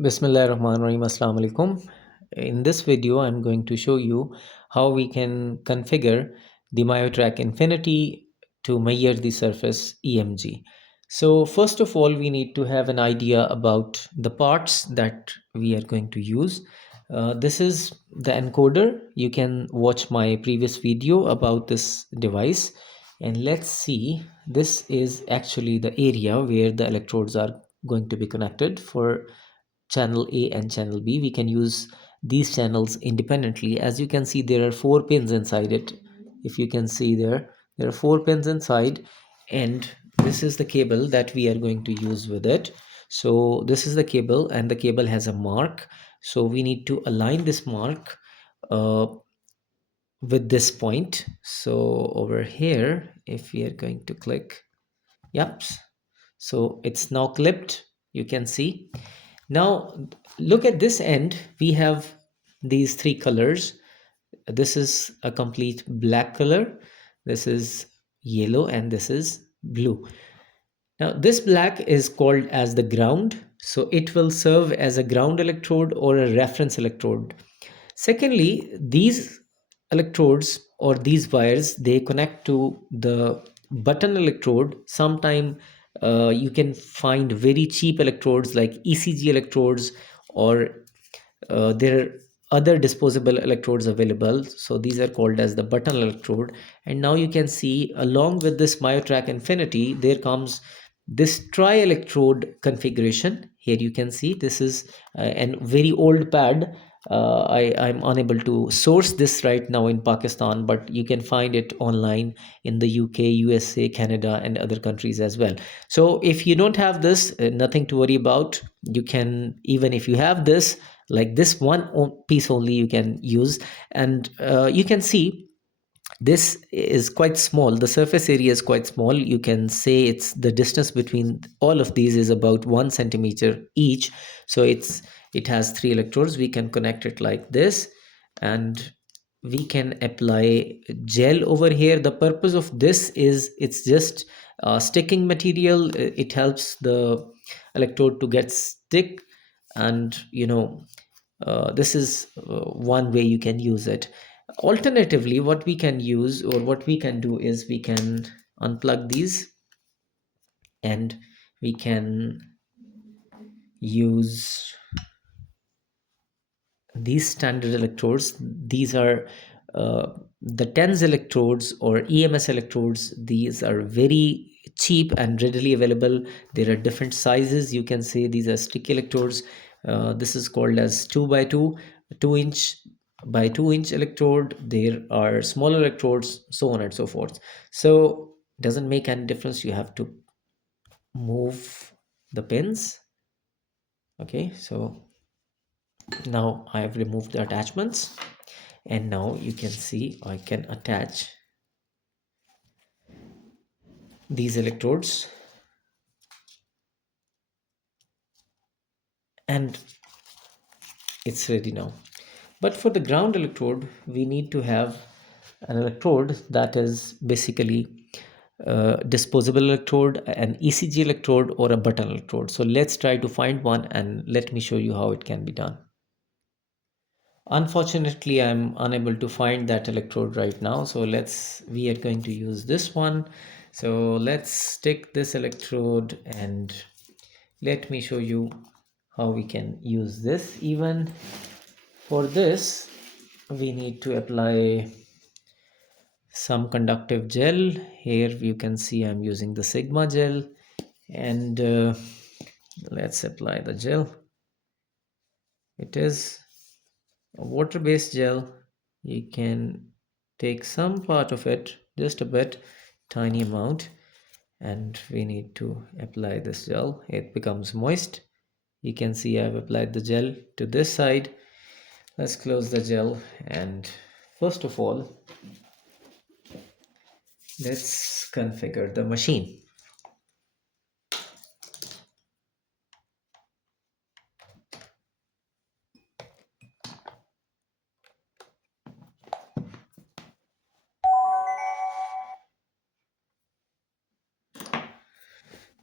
Bismillahirrahmanirrahim. Assalamu alaikum. In this video, I'm going to show you how we can configure the Myotrac Infiniti to measure the surface EMG. So first of all, we need to have an idea about the parts that we are going to use. This is the encoder. You can watch my previous video about this device. And let's see, this is actually the area where the electrodes are going to be connected for channel A and channel B. We can use these channels independently. As you can see, there are four pins inside it. If you can see there are four pins inside, and this is the cable that we are going to use with it. So this is the cable, and the cable has a mark. So we need to align this mark uh, with this point. So over here, if we are going to click, yep, so it's now clipped, you can see. Now look at this end, we have these three colors. This is a complete black color, this is yellow, and this is blue. Now this black is called as the ground, so it will serve as a ground electrode or a reference electrode. Secondly, these electrodes or these wires, they connect to the button electrode. Sometime you can find very cheap electrodes like ECG electrodes, or there are other disposable electrodes available. So these are called as the button electrode. And now you can see, along with this Myotrac Infiniti, there comes this tri-electrode configuration. Here you can see this is a very old pad. I'm unable to source this right now in Pakistan, but you can find it online in the UK, USA, Canada, and other countries as well. So if you don't have this, nothing to worry about. You can, even if you have this, like this one piece only you can use. And you can see this is quite small, the surface area is quite small. You can say it's the distance between all of these is about 1 centimeter each. So it has three electrodes. We can connect it like this, and we can apply gel over here. The purpose of this is it's just sticking material. It helps the electrode to get stick, and this is one way you can use it. Alternatively, what we can use or what we can do is we can unplug these, and we can use these standard electrodes. These are the TENS electrodes or EMS electrodes. These are very cheap and readily available. There are different sizes. You can say these are sticky electrodes. This is called as 2 by 2, 2-inch by 2-inch electrode. There are smaller electrodes, so on and so forth. So doesn't make any difference. You have to move the pins. Okay, so now I have removed the attachments, and now you can see I can attach these electrodes, and it's ready now. But for the ground electrode, we need to have an electrode that is basically a disposable electrode, an ECG electrode, or a button electrode. So let's try to find one, and let me show you how it can be done. Unfortunately, I'm unable to find that electrode right now. So we are going to use this one. So let's take this electrode, and let me show you how we can use this. Even for this, we need to apply some conductive gel. Here you can see I'm using the Sigma gel, and let's apply the gel. It is a water-based gel. You can take some part of it, just a bit, tiny amount, and we need to apply this gel. It becomes moist. You can see I've applied the gel to this side. Let's close the gel, and first of all, let's configure the machine.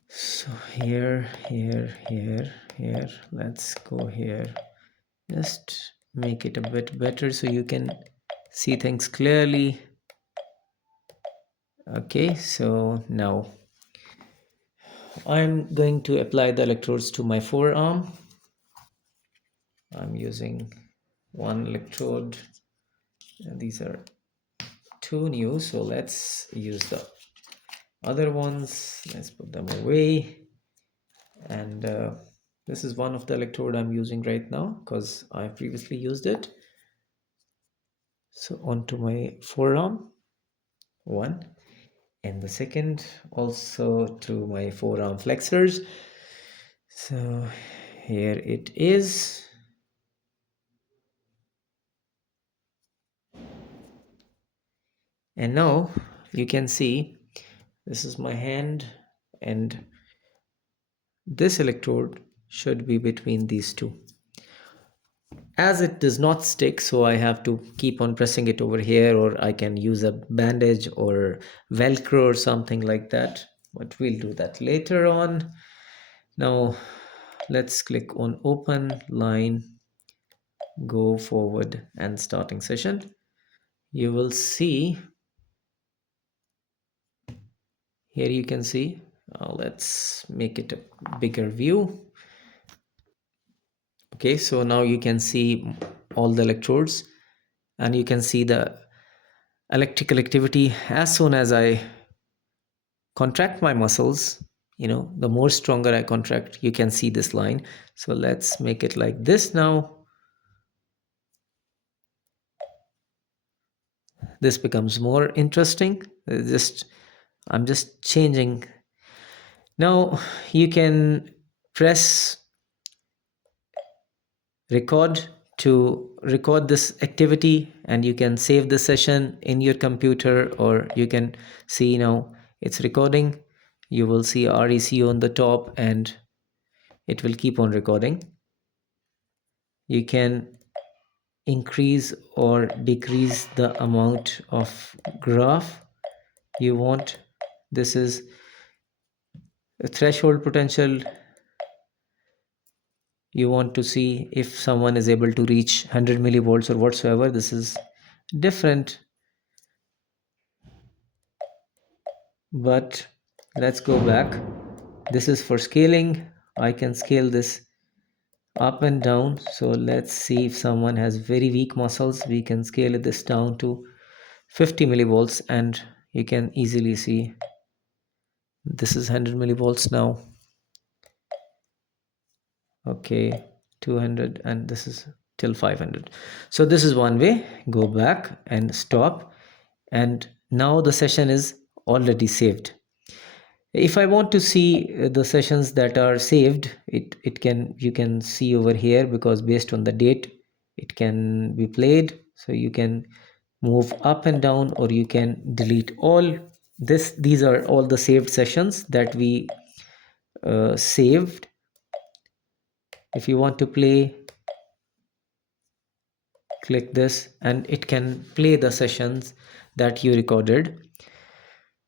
So here, here, let's go here, just make it a bit better so you can see things clearly. Okay, so now I'm going to apply the electrodes to my forearm. I'm using one electrode, and these are two new, so let's use the other ones. Let's put them away. And this is one of the electrode I'm using right now because I previously used it. So onto my forearm, one, and the second also to my forearm flexors. So here it is. And now you can see this is my hand, and this electrode should be between these two. As it does not stick, so I have to keep on pressing it over here, or I can use a bandage or velcro or something like that, but we'll do that later on. Now let's click on open line, go forward and starting session. You will see here, you can see, let's make it a bigger view. Okay, so now you can see all the electrodes, and you can see the electrical activity. As soon as I contract my muscles, the more stronger I contract, you can see this line. So let's make it like this now. This becomes more interesting. I'm just changing. Now you can press record to record this activity, and you can save the session in your computer, or you can see now it's recording. You will see REC on the top, and it will keep on recording. You can increase or decrease the amount of graph you want. This is a threshold potential. You want to see if someone is able to reach 100 millivolts or whatsoever. This is different, but let's go back. This is for scaling. I can scale this up and down. So let's see, if someone has very weak muscles, we can scale this down to 50 millivolts, and you can easily see this is 100 millivolts now. Okay, 200, and this is till 500. So this is one way. Go back and stop, and now the session is already saved. If I want to see the sessions that are saved, you can see over here, because based on the date it can be played. So you can move up and down, or you can delete all this. These are all the saved sessions that we saved. If you want to play, click this, and it can play the sessions that you recorded.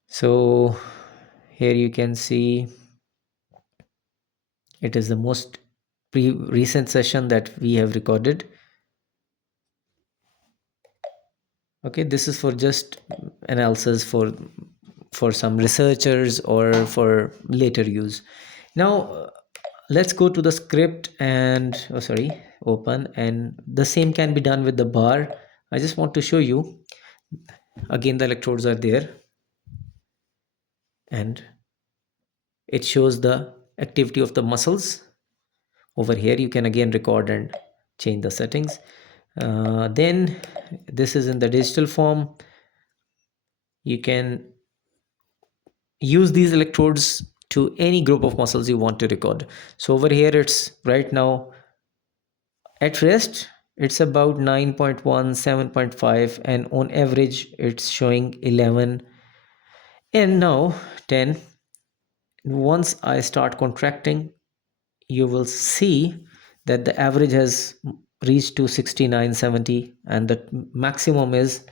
So here you can see it is the most recent session that we have recorded. Okay, this is for just analysis for some researchers or for later use. Now let's go to the script and open, and the same can be done with the bar. I just want to show you again, the electrodes are there, and it shows the activity of the muscles. Over here you can again record and change the settings. Then this is in the digital form. You can use these electrodes to any group of muscles you want to record. So over here it's right now at rest, it's about 9.1, 7.5, and on average it's showing 11, and now 10. Once I start contracting, you will see that the average has reached to 6970, and the maximum is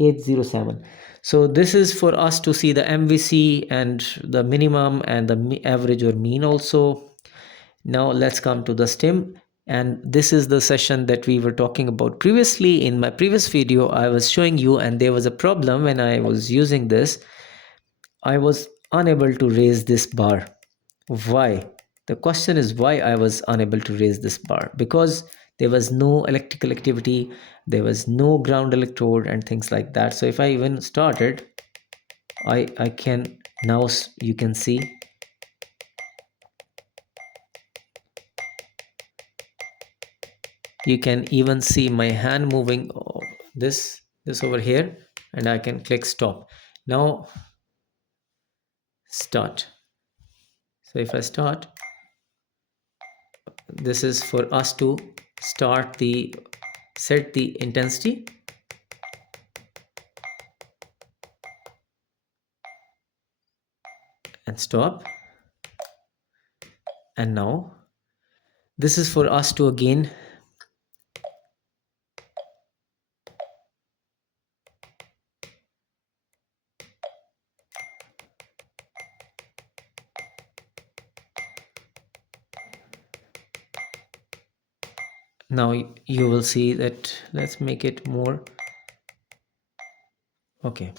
807. So this is for us to see the MVC and the minimum and the average or mean also. Now let's come to the stim. And this is the session that we were talking about previously. In my previous video, I was showing you, and there was a problem when I was using this. I was unable to raise this bar. Why? The question is why I was unable to raise this bar. Because there was no electrical activity, there was no ground electrode and things like that. So if I even started, I can now, you can see, you can even see my hand moving, this over here, and I can click stop. Now start. So if I start, this is for us to set the intensity, and stop. And now this is for us to again now you will see that, let's make it more, okay,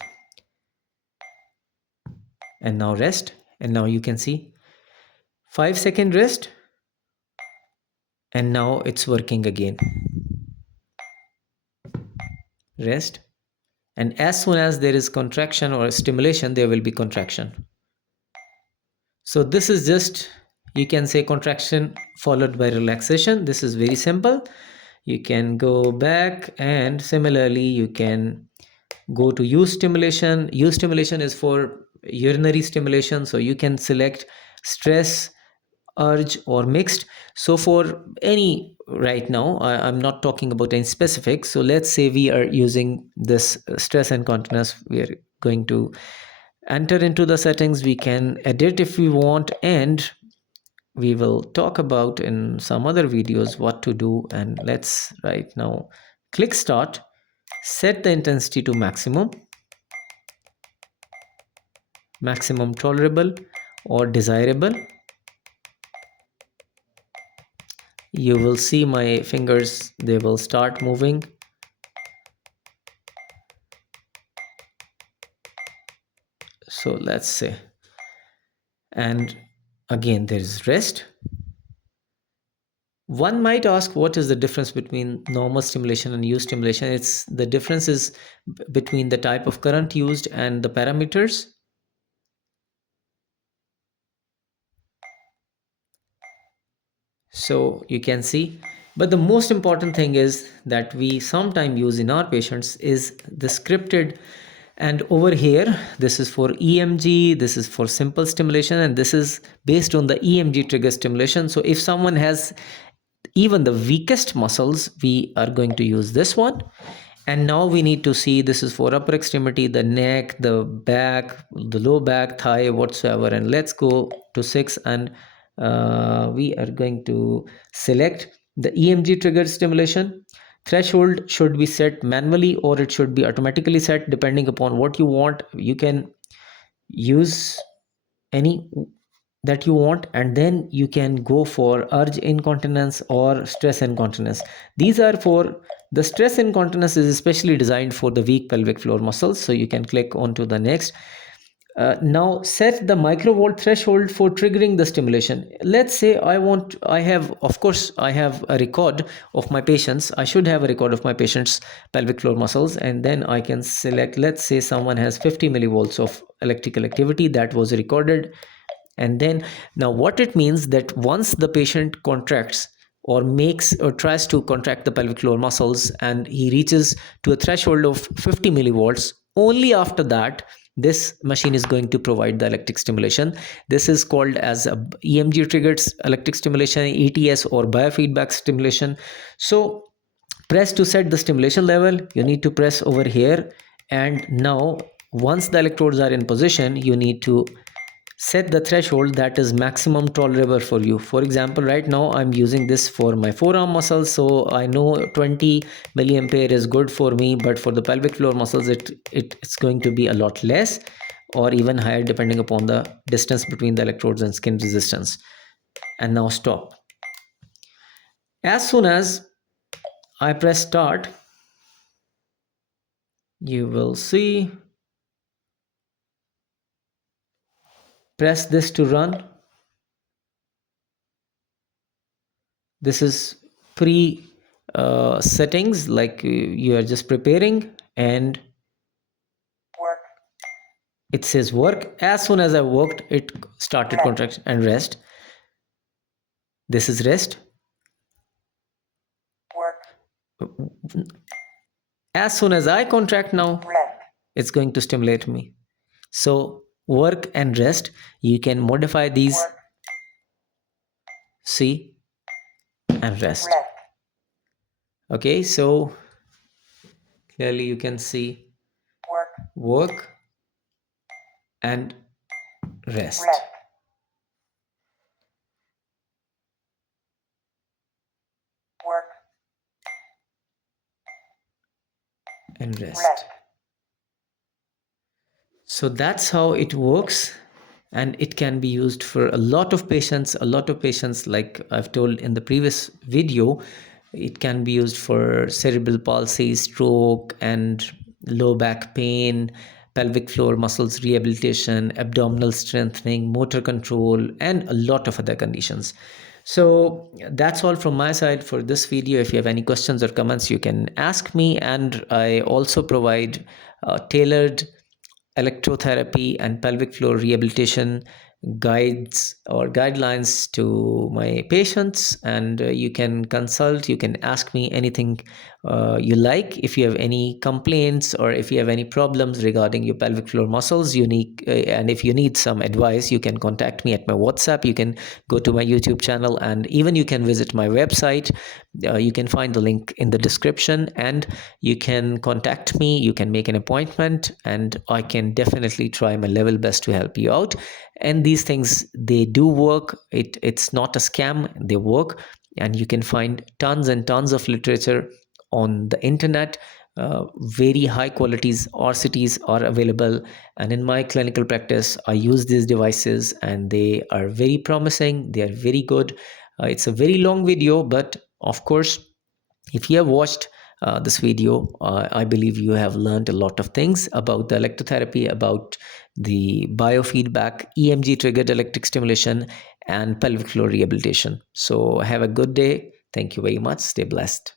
and now rest. And now you can see 5-second rest, and now it's working again. Rest, and as soon as there is contraction or stimulation, there will be contraction. So this is just, you can say, contraction followed by relaxation. This is very simple. You can go back, and similarly you can go to use stimulation. Use stimulation is for urinary stimulation, so you can select stress, urge, or mixed. So for any, right now I'm not talking about any specific. So let's say we are using this stress and continence. We are going to enter into the settings. We can edit if we want, and we will talk about in some other videos what to do. And let's right now click start, set the intensity to maximum tolerable or desirable. You will see my fingers, they will start moving. So let's say, and again there is rest. One might ask, what is the difference between normal stimulation and use stimulation? It's the difference is between the type of current used and the parameters. So you can see, but the most important thing is that we sometimes use in our patients is the scripted. And over here, this is for EMG, this is for simple stimulation, and this is based on the EMG trigger stimulation. So if someone has even the weakest muscles, we are going to use this one. And now we need to see, this is for upper extremity, the neck, the back, the low back, thigh, whatsoever. And let's go to 6, and we are going to select the EMG triggered stimulation. Threshold should be set manually, or it should be automatically set depending upon what you want. You can use any that you want, and then you can go for urge incontinence or stress incontinence. These are for the stress incontinence is especially designed for the weak pelvic floor muscles. So you can click on to the next. Now set the microvolt threshold for triggering the stimulation. Let's say I have, of course, I have a record of my patients. I should have a record of my patients' pelvic floor muscles, and then I can select, let's say someone has 50 millivolts of electrical activity that was recorded. And then now what it means that once the patient contracts or makes or tries to contract the pelvic floor muscles and he reaches to a threshold of 50 millivolts, only after that this machine is going to provide the electric stimulation. This is called as a EMG triggered electric stimulation, ETS, or biofeedback stimulation. So press to set the stimulation level. You need to press over here, and now once the electrodes are in position, you need to set the threshold that is maximum tolerable for you. For example, right now I'm using this for my forearm muscles, so I know 20 milliampere is good for me, but for the pelvic floor muscles it's going to be a lot less or even higher depending upon the distance between the electrodes and skin resistance. and now stop. As soon as I press start, you will see, press this to run. This is pre settings, like you are just preparing, and it says work. As soon as I worked, it started contraction and rest. This is rest. As soon as I contract now, it's going to stimulate me. So work and rest, you can modify these. See, and rest. Okay, so clearly you can see work and rest. And rest. So that's how it works, and it can be used for a lot of patients. Like I've told in the previous video, it can be used for cerebral palsy, stroke, and low back pain, pelvic floor muscles rehabilitation, abdominal strengthening, motor control, and a lot of other conditions. So that's all from my side for this video. If you have any questions or comments, you can ask me, and I also provide tailored electrotherapy and pelvic floor rehabilitation guides or guidelines to my patients, and you can consult, you can ask me anything you like. If you have any complaints or if you have any problems regarding your pelvic floor muscles unique and if you need some advice, you can contact me at my WhatsApp. You can go to my YouTube channel, and even you can visit my website. You can find the link in the description, and you can contact me, you can make an appointment, and I can definitely try my level best to help you out. And these things, they do work. It's not a scam, they work. And you can find tons and tons of literature on the internet. Very high qualities RCTs are available, and in my clinical practice I use these devices, and they are very promising, they are very good. It's a very long video, but of course, if you have watched this video, I believe you have learned a lot of things about the electrotherapy, about the biofeedback, EMG triggered electric stimulation, and pelvic floor rehabilitation. So have a good day. Thank you very much. Stay blessed.